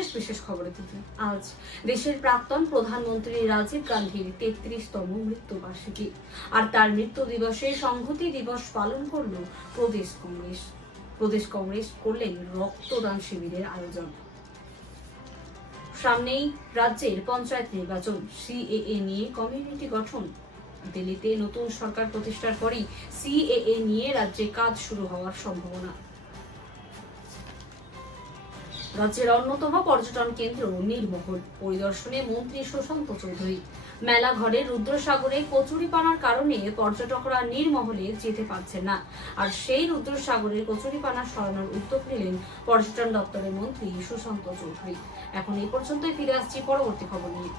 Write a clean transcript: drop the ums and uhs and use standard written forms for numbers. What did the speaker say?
সর্বশেষ বিশেষ খবরে দিতে আজ দেশের প্রাক্তন প্রধানমন্ত্রী রাজীব গান্ধীর 33তম মৃত্যুবার্ষিকী, আর তার মৃত্যু দিবসে সংহতি দিবস পালন করল প্রদেশ কংগ্রেস করলেন রক্তদান শিবিরের আয়োজন। সামনেই রাজ্যের পঞ্চায়েত নির্বাচন, সিএএ নিয়ে কমিউনিটি গঠন। দিল্লিতে নতুন সরকার প্রতিষ্ঠার পরই সিএএ নিয়ে রাজ্যে কাজ শুরু হওয়ার সম্ভাবনা। রাজ্যের অন্যতম পর্যটন কেন্দ্র নীরমহল পরিদর্শনে মন্ত্রী সুশান্ত চৌধুরী। মেলাঘরে রুদ্রসাগরে কচুরিপানার কারণে পর্যটকরা নীরমহলে যেতে পারছেন না, আর সেই রুদ্রসাগরের কচুরিপানা সরানোর উদ্যোগ নিলেন পর্যটন দপ্তরের মন্ত্রী সুশান্ত চৌধুরী। এখন এই পর্যন্তই, ফিরে আসছি পরবর্তী খবর নিয়ে।